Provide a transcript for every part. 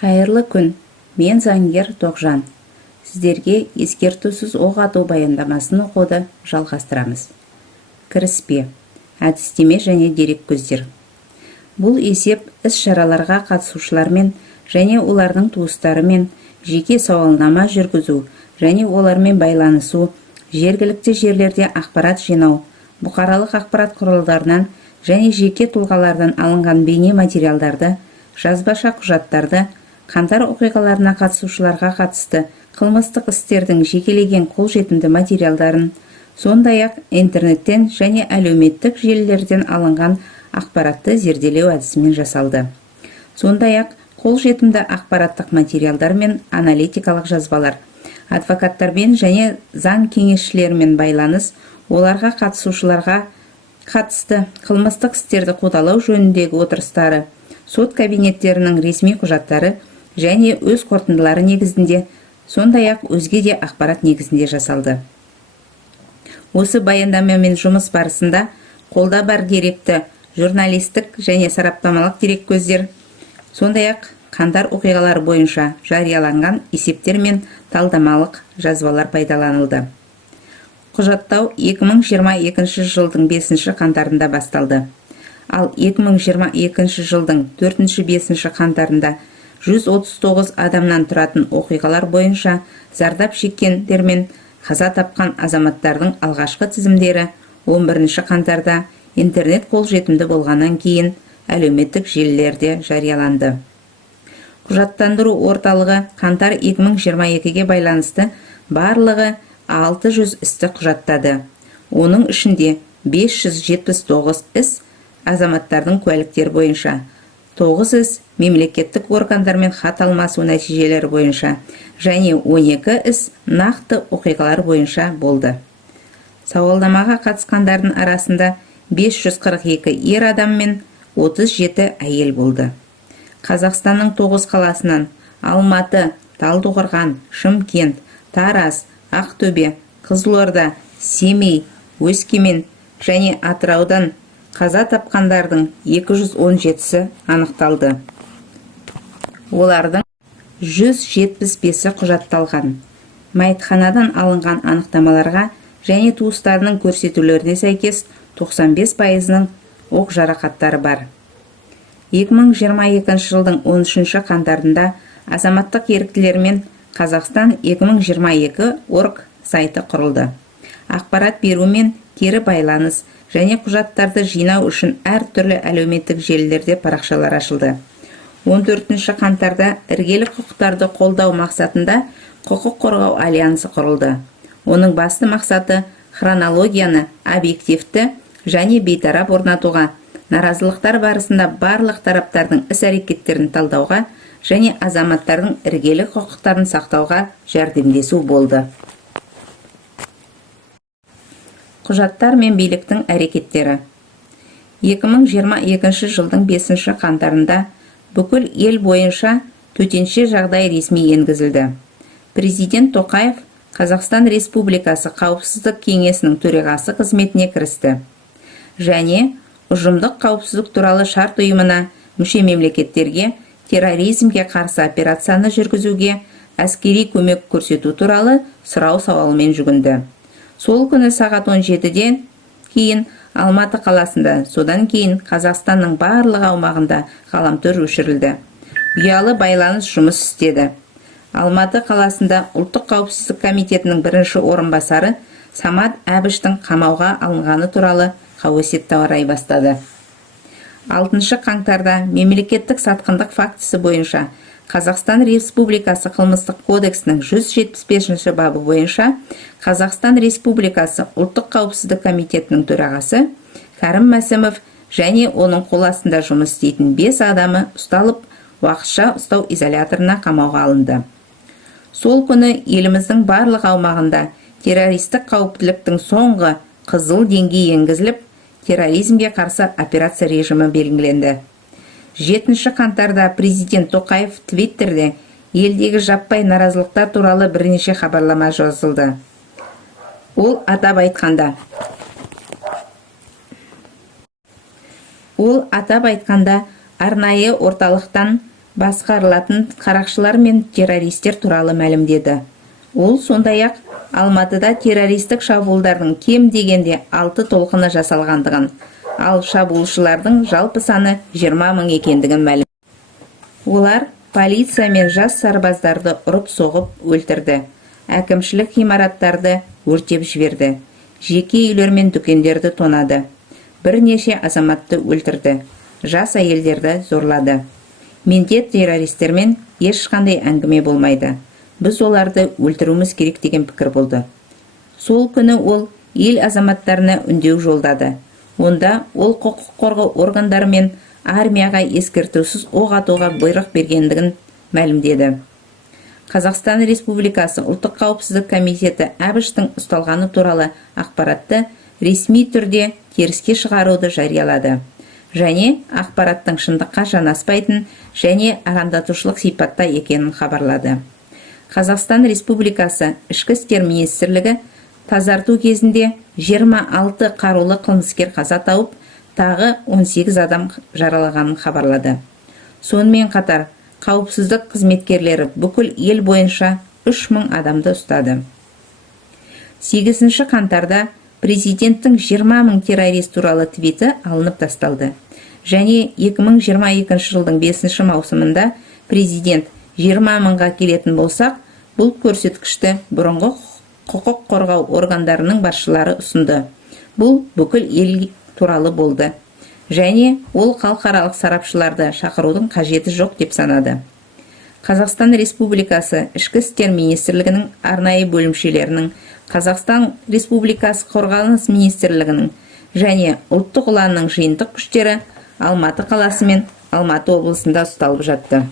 Қайырлы күн, мен заңгер Тоғжан. Сіздерге ескертусіз оқ ату баяндамасын оқуды жалғастырамыз. Кіріспе, әдістеме және дерек көздер. Бұл есеп іс-шараларға қатысушылармен және олардың туыстарымен жеке сауалнама жүргізу және олармен байланысу, жергілікті жерлерде ақпарат жинау, бұқаралық ақпарат құралдарынан және жеке тұлғалардан алынған бейне материалдарды, жазбаша құжаттарды, қаңтар оқиғаларына қатысушыларға қатысты қылмыстық істердің жекелеген қолжетімді материалдарын, сондай-ақ интернеттен және әлеуметтік желілерден алынған ақпаратты зерделеу әдісімен жасалды. Сондай-ақ қолжетімді ақпараттық материалдар мен аналитикалық жазбалар, адвокаттармен және заң кеңесшілерімен байланыс, оларға қатысушыларға қатысты қылмыстық істерді қудалау жөніндегі отырыстары, сот кабинеттерінің ресми құжаттары және өз қорытындылары негізінде, сондай-ақ өзге де ақпарат негізінде жасалды. Осы баяндамамен жұмыс барысында қолда бар деректі журналистік және сараптамалық дерек көздер, сондай-ақ қаңтар оқиғалары бойынша жарияланған есептер мен талдамалық жазбалар пайдаланылды. Құжаттау 2022 жылдың 5 қаңтарында басталды. Ал 2022 жылдың 4-5 қаңтарында 139 адамнан тұратын оқиғалар бойынша зардап шеккендер мен қаза тапқан азаматтардың алғашқы тізімдері 11 қаңтарда интернет қолжетімді болғаннан кейін әлеуметтік желілерде жарияланды. Құжаттандыру орталығы қаңтар 2022-ге байланысты барлығы 600 істі құжаттады. Оның ішінде 579 іс азаматтардың куәліктері бойынша, 9 іс мемлекеттік органдармен хат алмасу нәтижелері бойынша және 12 іс нақты оқиғалар бойынша болды. Сауалнамаға қатысқандардың арасында 542 ер адам мен 37 әйел болды. Қазақстанның 9 қаласынан Алматы, Талдықорған, Шымкент, Тараз, Ақтөбе, Қызылорда, Семей, Өскемен және Атыраудан қаза тапқандардың 217-сі анықталды. Олардың 175-і құжатталған. Мәйітханадан алынған анықтамаларға және туыстарының көрсетулеріне сәйкес 95%-ның оқ жарақаттары бар. 2022 жылдың 13 қаңтарында азаматтық еріктілермен Қазақстан 2022 орг сайты құрылды. Ақпарат беру мен кері байланыс және құжаттарды жинау үшін әр түрлі әлеуметтік желілерде парақшалар ашылды. 14 қаңтарда іргелік құқықтарды қолдау мақсатында құқық қорғау альянсы құрылды. Оның басты мақсаты хронологияны объективті және бейтарап орнатуға, наразылықтар барысында барлық тараптардың іс-әрекеттерін талдауға және азаматтардың іргелік құқықтарын сақтауға жәрдемдесу болды. Құжаттар мен биліктің әрекеттері. 2022 жылдың 5 қаңтарында бүкіл ел бойынша төтенше жағдай ресми енгізілді. Президент Тоқаев Қазақстан Республикасы Қауіпсіздік кеңесінің төрағасы қызметіне кірісті және ұжымдық қауіпсіздік туралы шарт ұйымына мүше мемлекеттерге терроризмге қарсы операцияны жүргізуге әскери көмек көрсету туралы сұрау сауалымен жүгінді. Сол күні сағат 17-ден кейін Алматы қаласында, содан кейін Қазақстанның барлық аумағында ғаламтор өшірілді. Ұялы байланыс жұмыс істеді. Алматы қаласында Ұлттық қауіпсіздік комитетінің бірінші орынбасары Самат Әбіштің қамауға алынғаны туралы қауесет тарай бастады. 6 қаңтарда мемлекеттік сатқындық фактісі бойынша Қазақстан Республикасы қылмыстық кодексінің 175 бабы бойынша Қазақстан Республикасы Ұлттық қауіпсіздік комитетінің төрағасы Кәрім Мәсімов және оның қол астында жұмыс істейтін 5 адамы ұсталып, уақытша ұстау изоляторына қамауға алынды. Сол күні еліміздің барлық аумағында террористік қауіптіліктің соңғы қызыл деңгейі енгізіліп, терроризмге қарсы операция режимі белгіленді. 7 қаңтарда президент Тоқаев Твиттерде елдегі жаппай наразылықтар туралы бірнеше хабарлама жазылды. Ол атап айтқанда арнайы орталықтан басқарылатын қарақшылар мен террористер туралы мәлімдеді. Ол сондай-ақ Алматыда террористік шабуылдардың кем дегенде 6 толқыны жасалғандығын, ал шабуылшылардың жалпы саны 20 мың екендігін мәлімдеді. Олар полиция мен жас сарбаздарды ұрып-соғып өлтірді, әкімшілік ғимараттарды өртеп жіберді, жеке үйлер мен дүкендерді тонады, бірнеше азаматты өлтірді, жас әйелдерді зорлады. Менде террористермен ешқандай әңгіме болмайды. Біз оларды өлтіруіміз керек деген пікір болды. Сол күні ол ел азаматтарына үндеу жолдады. Онда ол құқық қорғау органдары мен армияға ескертусіз оқ атуға бұйрық бергендігін мәлімдеді. Қазақстан Республикасы ұлттық қауіпсіздік комитеті Әбіштің ұсталғаны туралы ақпаратты ресми түрде теріске шығаруды жариялады. Және ақпараттың шындыққа жанаспайтын және арандатушылық сипатта екенін хабарлады. Қазақстан Республикасы Ішкі істер министрлігі тазарту кезінде 26 қарулы қылмыскер қаза тауып, тағы 18 адам жараланғанын хабарлады. Сонымен қатар, қауіпсіздік қызметкерлері бүкіл ел бойынша 3000 адамды ұстады. 8 қаңтарда президенттің 20 мың террорист туралы твиті алынып тасталды. Және 2022 жылдың 5 маусымында президент 20 мыңға келетін болсақ, бұл көрсеткішті бұрынғы құқық қорғау органдарының басшылары ұсынды. Бұл бүкіл ел туралы болды. Және ол халықаралық сарапшыларды шақырудың қажеті жоқ деп санады. Қазақстан Республикасы Ішкі істер министрлігінің арнайы бөлімшелерінің, Қазақстан Республикасы қорғаныс министрлігінің және ұлттық ұланның жиынтық күштері Алматы қаласы мен Алматы облысында ұсталып жатты.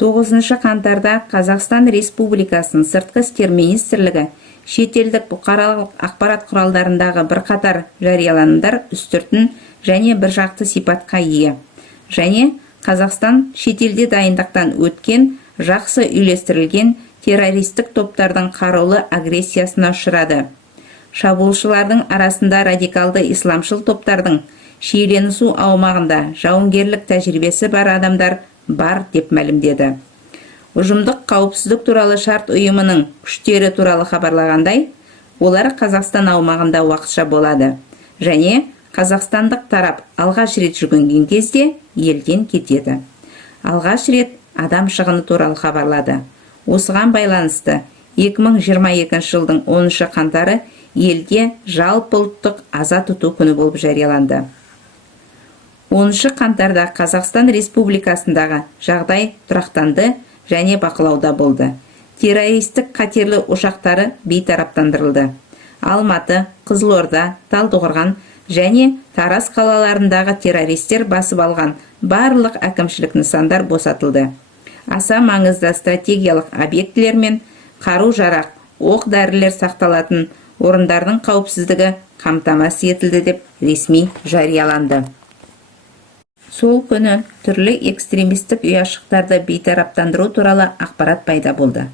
9 қаңтарда Қазақстан Республикасының сыртқы істер министрлігі шетелдік бұқаралық ақпарат құралдарындағы бірқатар жарияланымдар үстіртін және біржақты сипатқа ие. Және Қазақстан шетелде дайындықтан өткен жақсы үйлестірілген террористік топтардың қарулы агрессиясына ұшырады. Шабуылшылардың арасында радикалды исламшыл топтардың шиеленісу аумағында жауынгерлік тәжірибесі бар адамдар бар деп мәлімдеді. Ұжымдық қауіпсіздік туралы шарт ұйымының күштері туралы хабарлағандай, олар Қазақстан аумағында уақытша болады. Және қазақстандық тарап алғаш рет жүгінген кезде елден кетеді. Алғаш рет адам шығыны туралы хабарлады. Осыған байланысты 2022 жылдың 10 қаңтары елде жалпы ұлттық аза тұту күні болып жарияланды. 10 қаңтарда Қазақстан Республикасындағы жағдай тұрақтанды және бақылауда болды. Террористік қатерлі ошақтары бейтараптандырылды. Алматы, Қызылорда, Талдықорған және Тараз қалаларындағы террористер басып алған барлық әкімшілік нысандар босатылды. Аса маңызды стратегиялық объектілер мен қару-жарақ, оқ-дәрілер сақталатын орындардың қауіпсіздігі қамтамасыз етілді деп ресми жарияланды. Сол күні түрлі экстремистік ұяшықтарды бейтараптандыру туралы ақпарат пайда болды.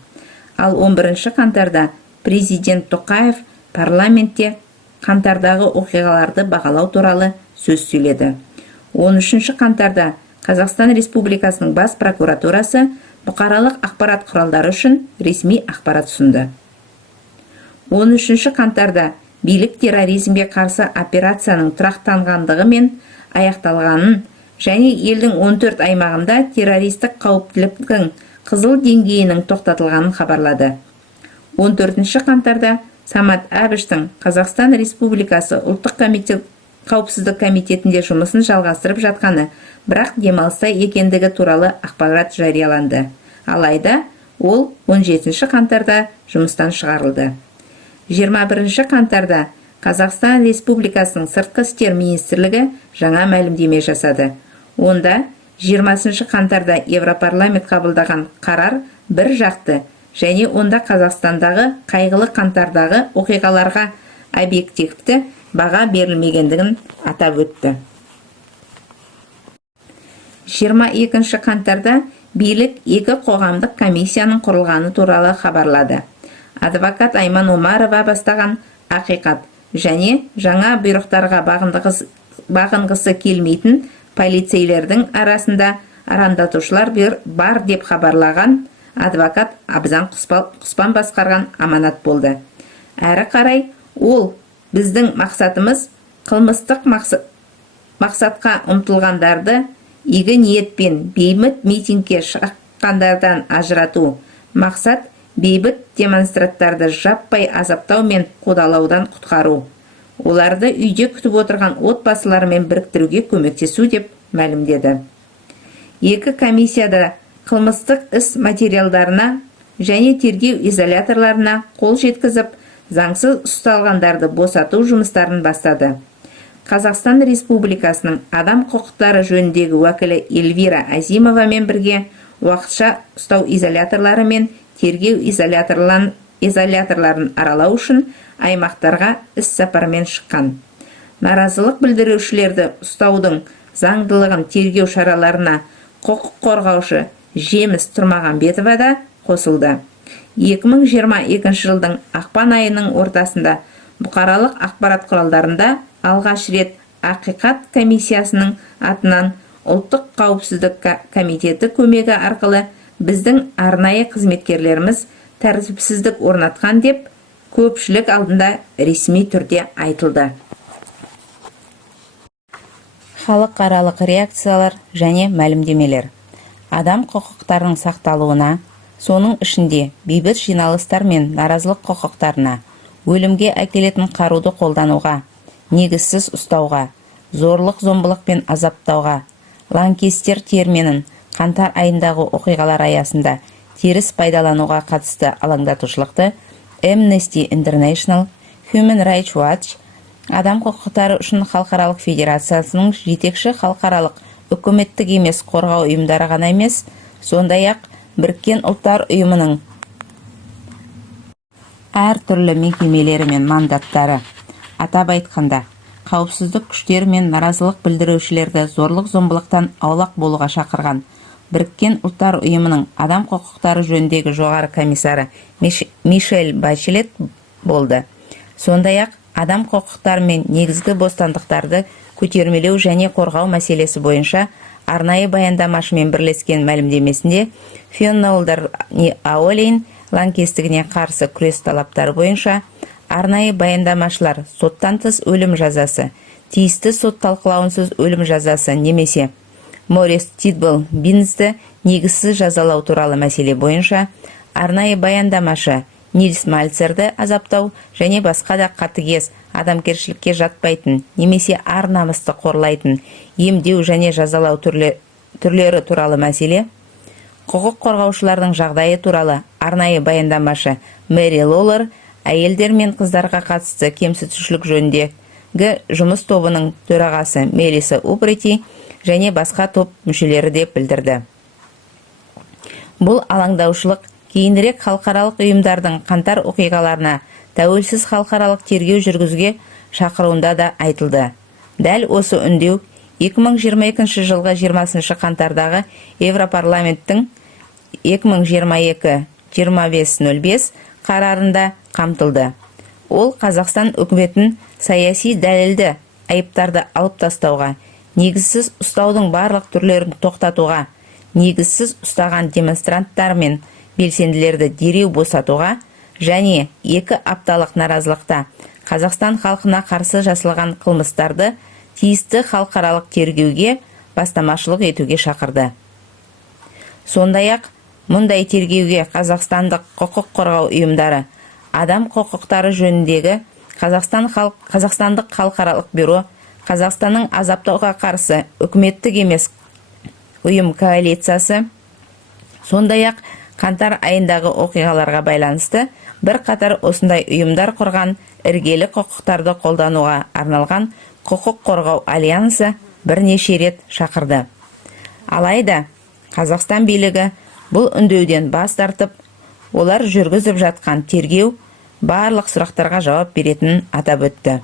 Ал 11 қаңтарда президент Тоқаев парламентте қаңтардағы оқиғаларды бағалау туралы сөз сөйледі. 13 қаңтарда Қазақстан Республикасының бас прокуратурасы бұқаралық ақпарат құралдары үшін ресми ақпарат ұсынды. 13 қаңтарда билік терроризмге қарсы операцияның тұрақтанғандығы мен аяқталғанын және елдің 14 аймағында террористік қауіптіліктің қызыл деңгейінің тоқтатылғанын хабарлады. 14 қаңтарда Самат Әбіштің Қазақстан Республикасы ұлттық қауіпсіздік комитетінде жұмысын жалғастырып жатқаны, бірақ демалыста екендігі туралы ақпарат жарияланды. Алайда ол 17 қаңтарда жұмыстан шығарылды. 21 қаңтарда Қазақстан Республикасының сыртқы істер министрлігі жаңа мәлімдеме жасады. Онда 20 қаңтарда Европарламент қабылдаған қарар бір жақты және онда Қазақстандағы қайғылы қаңтардағы оқиғаларға объективті баға берілмегендігін атап өтті. 22 қаңтарда билік екі қоғамдық комиссияның құрылғаны туралы хабарлады. Адвокат Айман Омарова бастаған ақиқат және жаңа бұйрықтарға бағынғысы келмейтін Полицейлердің арасында арандатушылар бар деп хабарлаған адвокат Абзан Құспан басқарған аманат болды. Әрі қарай ол біздің мақсатымыз қылмыстық мақсатқа ұмтылғандарды игі ниетпен бейбіт митингке шыққандардан ажырату. Мақсат бейбіт демонстранттарды жаппай азаптау мен қудалаудан құтқару. Оларды үйде күтіп отырған отбасыларымен біріктіруге көмектесу деп мәлімдеді. Екі комиссияда қылмыстық іс материалдарына және тергеу изоляторларына қол жеткізіп, заңсыз ұсталғандарды босату жұмыстарын бастады. Қазақстан Республикасының адам құқықтары жөніндегі уәкілі Эльвира Азимовамен бірге уақытша ұстау изоляторлары мен тергеу изоляторларын аралау үшін аймақтарға іс-сапармен шыққан. Наразылық білдірушілерді ұстаудың заңдылығын тергеу шараларына құқық қорғаушы Жеміс Тұрмағанбетова да қосылды. 2022 жылдың ақпан айының ортасында бұқаралық ақпарат құралдарында алғаш рет Ақиқат комиссиясының атынан Ұлттық қауіпсіздік комитеті көмегі арқылы біздің арнайы қызметкерлеріміз тәртіпсіздік орнатқан деп көпшілік алдында ресми түрде айтылды. Халықаралық реакциялар және мәлімдемелер. Адам құқықтарының сақталуына, соның ішінде бейбіт жиналыстар мен наразылық құқықтарына, өлімге әкелетін қаруды қолдануға, негізсіз ұстауға, зорлық-зомбылық пен азаптауға, лаңкестер терминін қаңтар айындағы оқиғалар аясында теріс пайдалануға қатысты алаңдатушылықты Amnesty International, Human Rights Watch, Адам құқықтары үшін халықаралық федерациясының жетекші халықаралық үкіметтік емес қорғау ұйымдары ғана емес, сондай-ақ Біріккен ұлттар ұйымының әртүрлі мекемелері мен мандаттары. Атап айтқанда, қауіпсіздік күштері мен наразылық білдірушілерді зорлық-зомбылықтан аулақ болуға шақырған Біріккен ұлттар ұйымының адам құқықтары жөніндегі жоғары комиссары Мишель Бачелет болды. Сондай-ақ адам құқықтары мен негізгі бостандықтарды көтермелеу және қорғау мәселесі бойынша арнайы баяндамашымен бірлескен мәлімдемесінде Фиона Аолейн лаңкестігіне қарсы күрес талаптары бойынша арнайы баяндамашылар соттан тыс өлім жазасы, тиісті сот талқылауынсыз өлім жазасы немесе Морис Титбол Бинзді негізсіз жазалау туралы мәселе бойынша арнайы баяндамашы Нильс Мальцерді азаптау және басқа да қатыгез адамгершілікке жатпайтын немесе ар-намысты қорлайтын емдеу және жазалау түрлері туралы мәселе, құқық қорғаушылардың жағдайы туралы арнайы баяндамашы Мэри Лоллер, әйелдер мен қыздарға қатысты кемсітушілік жөніндегі жұмыс тобының төрағасы Мелиса Упрети және басқа топ мүшелері деп білдірді. Бұл алаңдаушылық кейінірек халықаралық ұйымдардың қаңтар оқиғаларына тәуелсіз халықаралық тергеу жүргізуге шақыруында да айтылды. Дәл осы үндеу 2022 жылғы 20 қаңтардағы Европарламенттің 2022-2505 қарарында қамтылды. Ол Қазақстан үкіметін саяси дәлелді айыптарды алып тастауға, негізсіз ұстаудың барлық түрлерін тоқтатуға, негізсіз ұстаған демонстранттар мен белсенділерді дереу босатуға және 2 апталық наразылықта Қазақстан халқына қарсы жасалған қылмыстарды тиісті халықаралық тергеуге бастамашылық етуге шақырды. Сондай-ақ, мұндай тергеуге қазақстандық құқық қорғау ұйымдары, адам құқықтары жөніндегі Қазақстандық халықаралық бюро, Қазақстанның азаптауға қарсы үкіметтік емес ұйым коалициясы, сондай-ақ қаңтар айындағы оқиғаларға байланысты бір қатар осындай ұйымдар құрған іргелі құқықтарды қолдануға арналған құқық қорғау альянсы бірнеше рет шақырды. Алайда, Қазақстан билігі бұл үндеуден бас тартып, олар жүргізіп жатқан тергеу барлық сұрақтарға жауап беретінін атап өтті.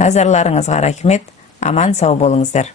Назарларыңызға рахмет, аман сау болыңыздар.